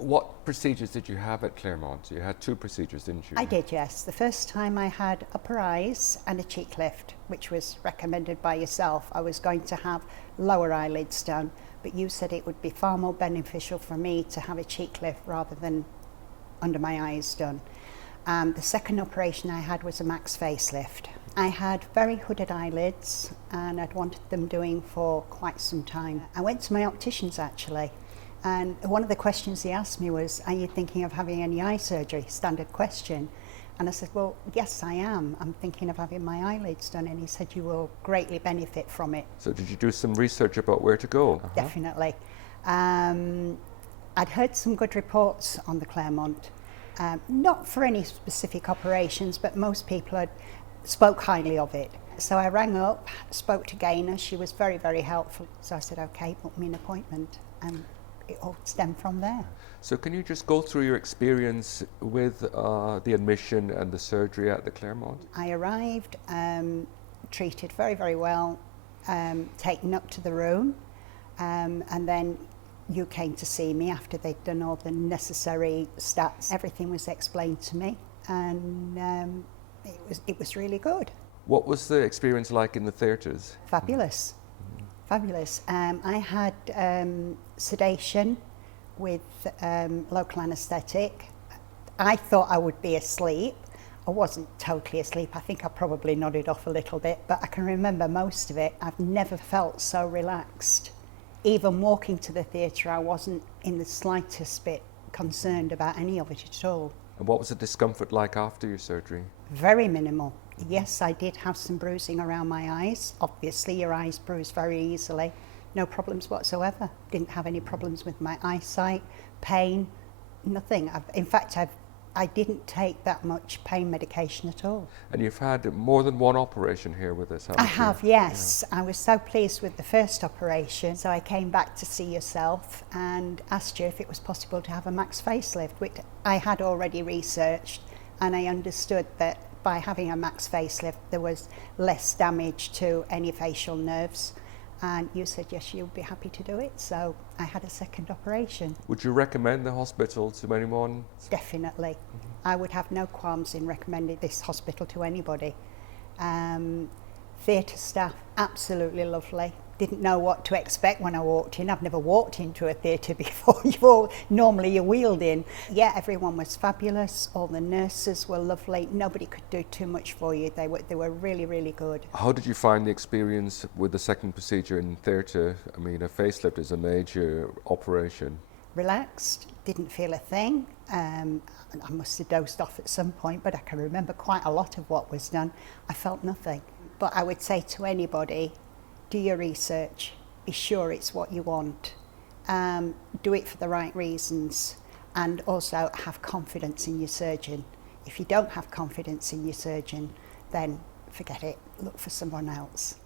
what procedures did you have at Claremont? You had 2 procedures, didn't you? I did, yes. The first time I had upper eyes and a cheek lift, which was recommended by yourself. I was going to have lower eyelids done, but you said it would be far more beneficial for me to have a cheek lift rather than under my eyes done. The second operation I had was a max facelift. I had very hooded eyelids and I'd wanted them doing for quite some time. I went to my opticians actually, and one of the questions he asked me was, are you thinking of having any eye surgery? Standard question. And I said, well, yes, I am. I'm thinking of having my eyelids done. And he said, you will greatly benefit from it. So did you do some research about where to go? Definitely. I'd heard some good reports on the Claremont. Not for any specific operations, but most people had spoke highly of it. So I rang up, spoke to Gaynor. She was very, very helpful. So I said, okay, book me an appointment. And it all stemmed from there. So can you just go through your experience with the admission and the surgery at the Claremont? I arrived, treated very, very well, taken up to the room, and then you came to see me after they'd done all the necessary stats. Everything was explained to me, and it was really good. What was the experience like in the theatres? Fabulous. Fabulous. I had sedation with local anaesthetic. I thought I would be asleep. I wasn't totally asleep. I think I probably nodded off a little bit, but I can remember most of it. I've never felt so relaxed. Even walking to the theatre, I wasn't in the slightest bit concerned about any of it at all. And what was the discomfort like after your surgery? Very minimal. Yes, I did have some bruising around my eyes. Obviously, your eyes bruise very easily. No problems whatsoever. Didn't have any problems with my eyesight, pain, nothing. In fact, I didn't take that much pain medication at all. And you've had more than one operation here with us, haven't you? I have, yes. Yeah. I was so pleased with the first operation, so I came back to see yourself and asked you if it was possible to have a max facelift, which I had already researched, and I understood that by having a max facelift there was less damage to any facial nerves. And you said yes, you'd be happy to do it, so I had a second operation. Would you recommend the hospital to anyone? Definitely. I would have no qualms in recommending this hospital to anybody. Theatre staff, absolutely lovely. Didn't know what to expect when I walked in. I've never walked into a theatre before. Normally you're wheeled in. Yeah, everyone was fabulous. All the nurses were lovely. Nobody could do too much for you. They were really, really good. How did you find the experience with the second procedure in theatre? I mean, a facelift is a major operation. Relaxed, didn't feel a thing. I must have dozed off at some point, but I can remember quite a lot of what was done. I felt nothing. But I would say to anybody, do your research, be sure it's what you want, do it for the right reasons, and also have confidence in your surgeon. If you don't have confidence in your surgeon, then forget it, look for someone else.